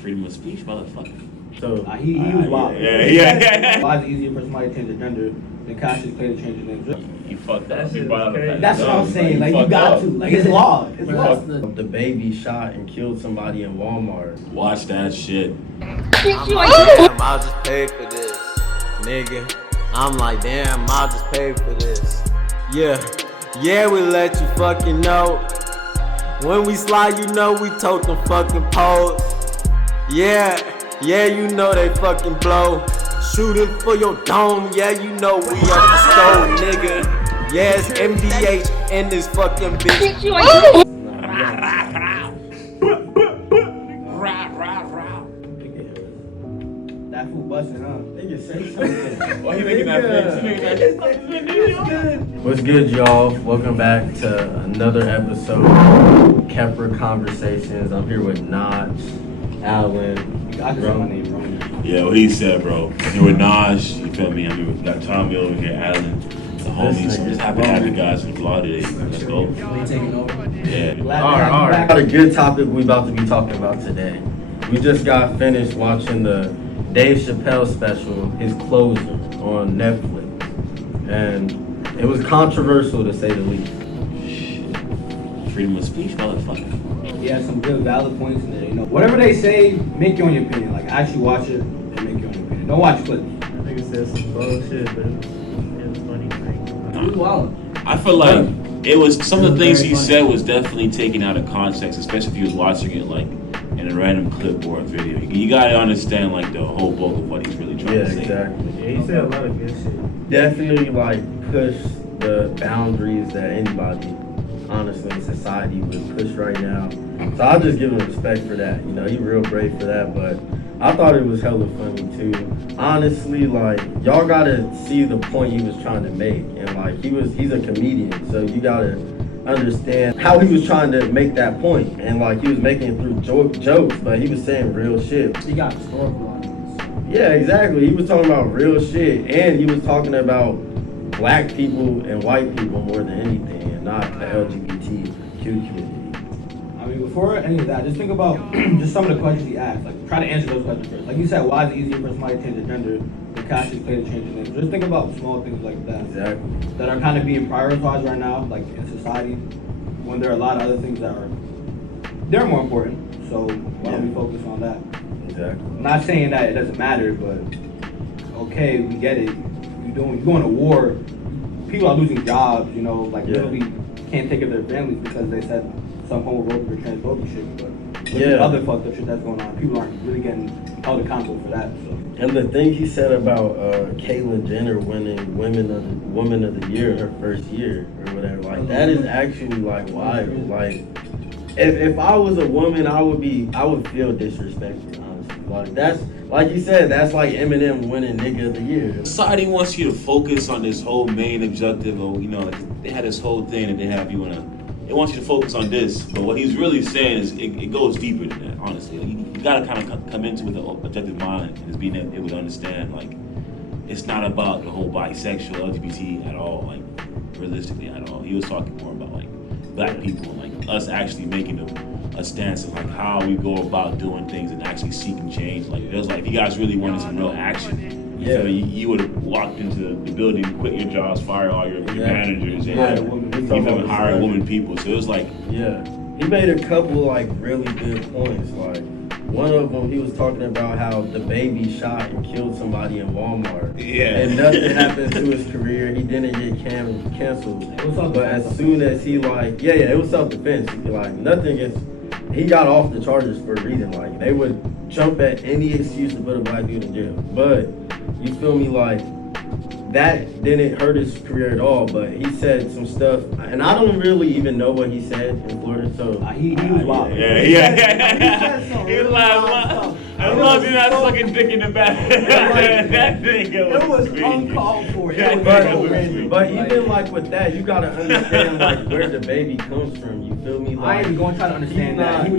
Freedom of speech, motherfucker. So he was wild. Yeah. Why is it easier for somebody to change their gender than Cashapp claim to change their name? You fucked up. You brought up that. That's what I'm saying. Like you got to. Like it's law. It's law. The baby shot and killed somebody in Walmart. Watch that shit. Damn, I'll just pay for this, nigga. I'm like, damn, I'll just pay for this. Yeah, we let you fucking know. When we slide, you know we tote the fucking poles. Yeah, you know they fucking blow. Shooting for your dome, yeah, you know we up the stove, nigga. Yeah, it's MDH in this fucking bitch. That fool busting up. Nigga say something. Why you making that face? What's good, y'all? Welcome back to another episode of Khepri Conversations. I'm here with Nach, Alan. I can say my name wrong. Yeah, what he said, bro. I'm here with Nach, you feel me? I'm here with got Tommy over here, Alan, the homies. I'm just happy to have you guys in the vlog today. Let's go. We taking over. Yeah. All right. Got a good topic we about to be talking about today. We just got finished watching the Dave Chappelle special, his closer, on Netflix. And it was controversial to say the least. Shit. Freedom of speech, motherfucker. He has some good valid points in there. You know, whatever they say, make your own opinion. Like actually watch it and make your own opinion. Don't watch clips. I think it said some bullshit, but it was funny. I feel like it was some of the things he said was definitely taken out of context, especially if you was watching it like in a random clipboard video. You gotta understand like the whole bulk of what he's really trying to say. Exactly. Yeah, he said a lot of good shit. Definitely like push the boundaries that anybody, honestly, in society would push right now. So I'll just give him respect for that. You know, he's real brave for that, but I thought it was hella funny too. Honestly, like, y'all gotta see the point he was trying to make. And like, he's a comedian, so you gotta understand how he was trying to make that point. And like, he was making it through jokes, but he was saying real shit. He got historical on this. Yeah, exactly. He was talking about real shit, and he was talking about black people and white people more than anything, and not the LGBTQ community. I mean, before any of that, just think about just some of the questions he asked. Like, try to answer those questions first. Like you said, why is it easier for somebody to change their gender than Cashapp claim to change their name? Just think about small things like that. Exactly. That are kind of being prioritized right now, like in society, when there are a lot of other things that they're more important. So why don't we focus on that? Exactly. I'm not saying that it doesn't matter, but okay, we get it. You're going to war. People are losing jobs. You know, like literally can't take care of their families because they said some homophobic or transphobic shit. But other fucked up shit that's going on. People aren't really getting held accountable for that. So. And the thing he said about Caitlyn Jenner winning Woman of the Year in her first year or whatever, like that is actually like wild. Like if I was a woman, I would feel disrespected, honestly. Like that's like you said, that's like Eminem winning Nigga of the Year. Society wants you to focus on this whole main objective of, you know, like they had this whole thing that they have you they want you to focus on this, but what he's really saying is it goes deeper than that, honestly. Like, you gotta kind of come into it with an objective mind and just being able to understand, like, it's not about the whole bisexual, LGBT at all, like, realistically at all. He was talking more about, like, black people and, like, us actually making a stance of, like, how we go about doing things and actually seeking change. Like, it was like, if you guys really wanted some real action, you would have walked into the building, quit your jobs, fire all your managers, and even hire women people. So it was like, he made a couple like really good points. Like one of them, he was talking about how the baby shot and killed somebody in Walmart. And nothing happened to his career. He didn't get canceled. But as soon as he it was self-defense. Like nothing gets. He got off the charges for a reason. Like they would jump at any excuse to put a black dude in jail. But you feel me, like, that didn't hurt his career at all, but he said some stuff, and I don't really even know what he said in Florida, so... He was wild. He was like, as long as you're not sucking dick in the back. That thing it was uncalled for. But even like with that, you gotta understand like where the baby comes from, you feel me? Like, I ain't even going to try to understand that. He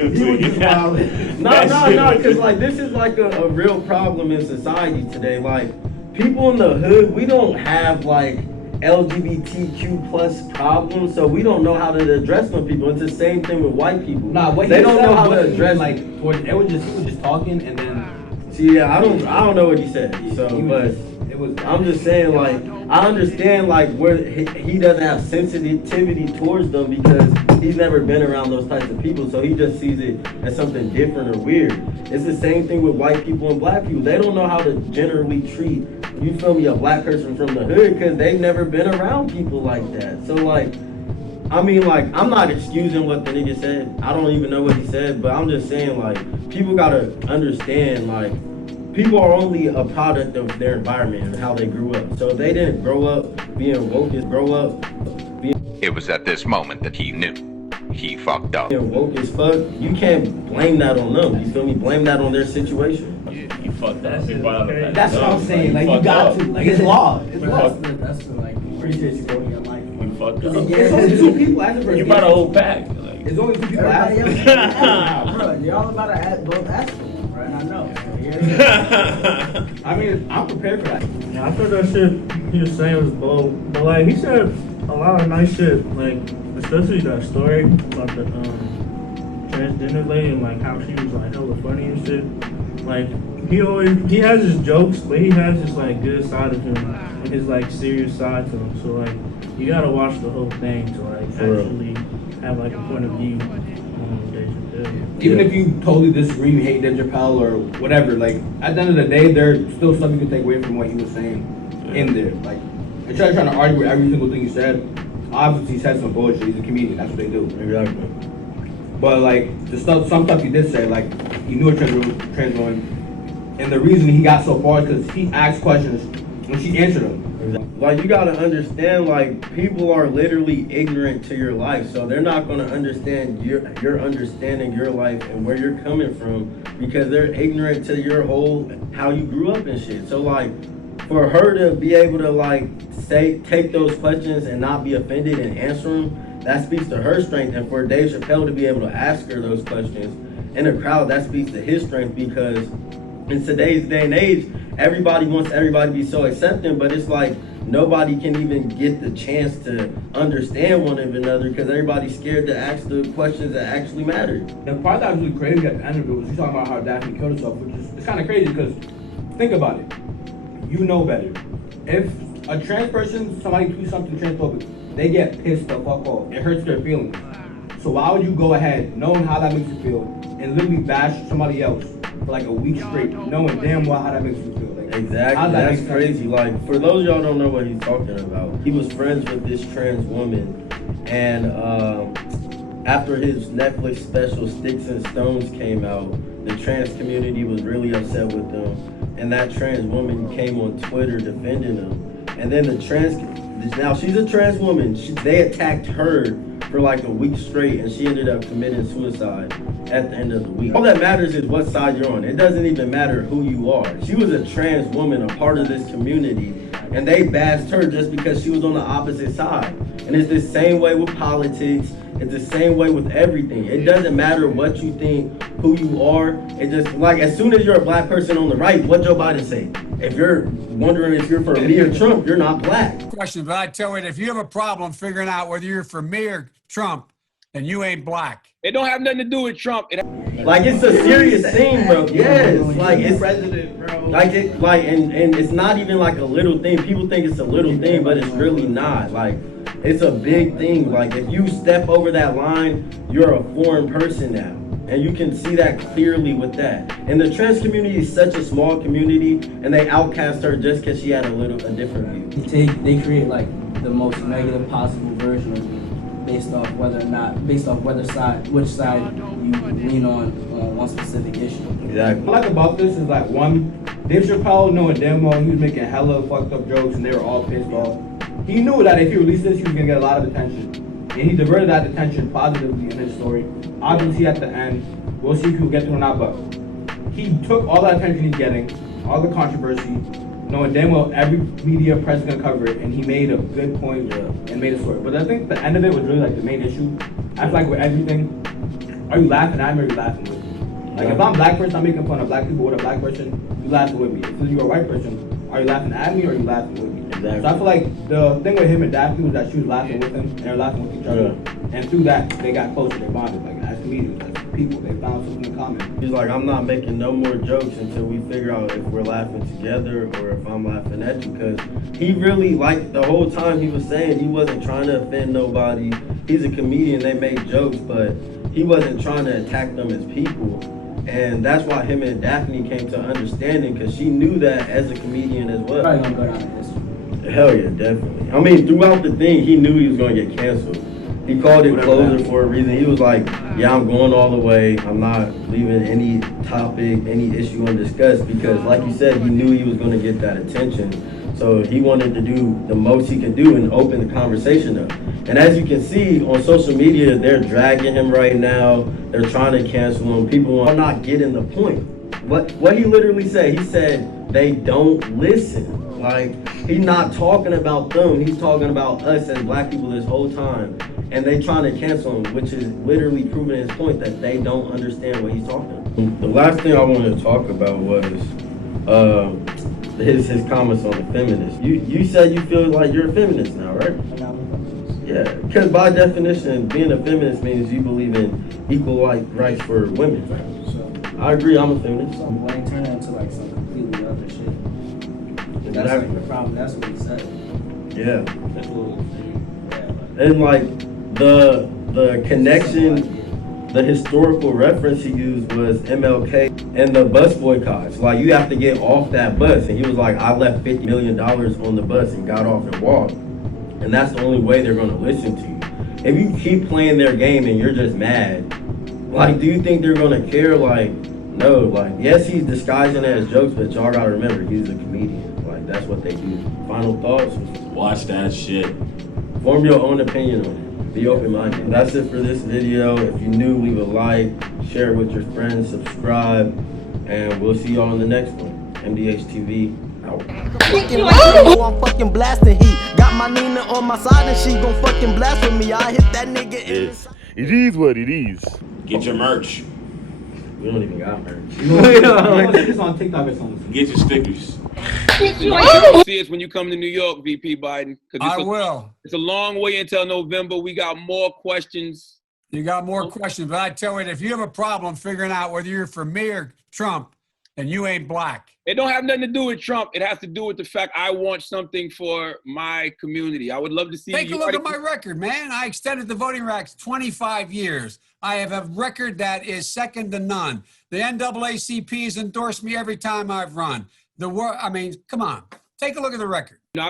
was wild. No, because like this is like a real problem in society today. Like people in the hood, we don't have like LGBTQ plus problems, so we don't know how to address them people. It's the same thing with white people. Nah, what they he don't said know how to wasn't address even, like towards, he was just talking and then. See, yeah, I don't know what he said. So, but I'm just saying, like, I understand, like, where he doesn't have sensitivity towards them because he's never been around those types of people, so he just sees it as something different or weird. It's the same thing with white people and black people. They don't know how to generally treat, you feel me, a black person from the hood because they've never been around people like that. So, like, I mean, like, I'm not excusing what the nigga said. I don't even know what he said, but I'm just saying, like, people gotta understand, like, people are only a product of their environment and how they grew up. So if they didn't grow up being woke, It was at this moment that he knew. He fucked up. being woke as fuck, you can't blame that on them. You feel me? Blame that on their situation. You fucked up. You brought up that. That's what I'm saying. Like, you fucked got up. to. Like, it's law. It's law. That's the like appreciate you going in life. You fucked up. It's only two people asking for You brought a whole pack. Like, It's only two people Everybody asking. else, bro, y'all about to both ask for one, right? I know. I mean, I'm prepared for that. Yeah, I thought that shit he was saying was bold, but like he said a lot of nice shit, like especially that story about the transgender lady and like how she was like hella funny and shit. Like he has his jokes, but he has his like good side of him and his like serious side to him. So like you gotta watch the whole thing to like actually have like a point of view on Dave Chappelle. Even if you totally disagree, you hate Dave Chappelle or whatever, like, at the end of the day, there's still stuff you can take away from what he was saying in there. Like, instead of trying to argue with every single thing he said, obviously he said some bullshit. He's a comedian, that's what they do. Exactly. But, like, some stuff he did say, like, he knew a trans woman, and the reason he got so far is because he asked questions and she answered them. Like, you gotta understand, like, people are literally ignorant to your life, so they're not gonna understand your understanding your life and where you're coming from because they're ignorant to your whole, how you grew up and shit. So, like, for her to be able to, like, take those questions and not be offended and answer them, that speaks to her strength. And for Dave Chappelle to be able to ask her those questions in a crowd, that speaks to his strength because in today's day and age, everybody wants everybody to be so accepting, but it's like nobody can even get the chance to understand one of another because everybody's scared to ask the questions that actually matter. The part that was really crazy at the end of it was she talking about how Daphne killed herself, which is, it's kind of crazy because think about it. You know better. If a trans person, somebody tweets something transphobic, they get pissed the fuck off. It hurts their feelings. So why would you go ahead, knowing how that makes you feel, and literally bash somebody else for like a week straight, knowing damn well how that makes you feel? Like, Exactly, that's crazy. Like, for those of y'all don't know what he's talking about, he was friends with this trans woman, and after his Netflix special Sticks and Stones came out, the trans community was really upset with him, and that trans woman came on Twitter defending him. And then now she's a trans woman, they attacked her for like a week straight, and she ended up committing suicide at the end of the week. All that matters is what side you're on. It doesn't even matter who you are. She was a trans woman, a part of this community, and they bashed her just because she was on the opposite side. And it's the same way with politics. It's the same way with everything. It doesn't matter what you think, who you are. It just, like, as soon as you're a black person on the right, what Joe Biden say? If you're wondering if you're for me or Trump, you're not black. Question, but I tell you, if you have a problem figuring out whether you're for me or Trump, then you ain't black. It don't have nothing to do with Trump. Like, it's a serious thing, bro. Yes, like, it's president, bro. like it, like, and it's not even like a little thing. People think it's a little thing, but it's really not. Like, it's a big thing. Like, if you step over that line, you're a foreign person now. And you can see that clearly with that. And the trans community is such a small community, and they outcast her just because she had a different view. They create like the most negative possible version of you based off which side you lean on one specific issue. Exactly. What I like about this is like, one, Dave Chappelle knowing damn well he was making hella fucked up jokes and they were all pissed off. He knew that if he released this, he was gonna get a lot of attention. And he diverted that attention positively in his story. Obviously at the end, we'll see if he'll get to it or not, but he took all the attention he's getting, all the controversy, knowing damn well every media press is gonna cover it, and he made a good point and made a story. But I think the end of it was really like the main issue. I feel like with everything, are you laughing at me or are you laughing with me? Like, if I'm a black person, I'm making fun of black people with a black person, you laughing with me. If you're a white person, are you laughing at me or are you laughing with me? Exactly. So I feel like the thing with him and Daphne was that she was laughing with him, and they're laughing with each other. And through that, they got closer, they bonded. Like, as comedians, as people, they found something in common. He's like, I'm not making no more jokes until we figure out if we're laughing together or if I'm laughing at you. Because he really, like, the whole time he was saying he wasn't trying to offend nobody. He's a comedian, they make jokes, but he wasn't trying to attack them as people. And that's why him and Daphne came to understanding, because she knew that as a comedian as well. Probably gonna go down in history. Hell yeah, definitely. I mean, throughout the thing, he knew he was going to get canceled. He called it closer for a reason. He was like, yeah, I'm going all the way. I'm not leaving any topic, any issue undiscussed, because like you said, he knew he was going to get that attention. So he wanted to do the most he could do and open the conversation up. And as you can see on social media, they're dragging him right now. They're trying to cancel him. People are not getting the point. What he literally said, he said, they don't listen. Like, he's not talking about them. He's talking about us as black people this whole time. And they trying to cancel him, which is literally proving his point that they don't understand what he's talking about. The last thing I wanted to talk about was his comments on the feminists. You said you feel like you're a feminist now, right? Yeah, because by definition, being a feminist means you believe in equal rights for women. So I agree, I'm a feminist. why you turn it into like some completely other shit? That's Exactly. like the problem. That's what he said. Yeah. That's a little And like the connection, the historical reference he used was MLK and the bus boycotts. Like, you have to get off that bus. And he was like, I left $50 million on the bus and got off and walked. And that's the only way they're gonna listen to you. If you keep playing their game and you're just mad, like, do you think they're gonna care? Like, no, like, yes, he's disguising it as jokes, but y'all gotta remember, he's a comedian. Like, that's what they do. Final thoughts? Watch that shit. Form your own opinion on it. Be open-minded. That's it for this video. If you're new, leave a like, share it with your friends, subscribe, and we'll see y'all in the next one. MDH TV, out. I'm fucking blasting heat. Got my Nina on my side and she gon' fucking blast with me. I hit that nigga in his... It is what it is. Get your merch. We don't even got merch. It's on TikTok or something. Get your stickers. You'll see us when you come to New York, VP Biden. I will. It's a long way until November. We got more questions. You got more questions, but I tell you, if you have a problem figuring out whether you're for me or Trump, then you ain't black. It don't have nothing to do with Trump. It has to do with the fact I want something for my community. I would love to see. Take a look at my record, man. I extended the voting rights 25 years. I have a record that is second to none. The NAACP has endorsed me every time I've run. I mean, come on. Take a look at the record.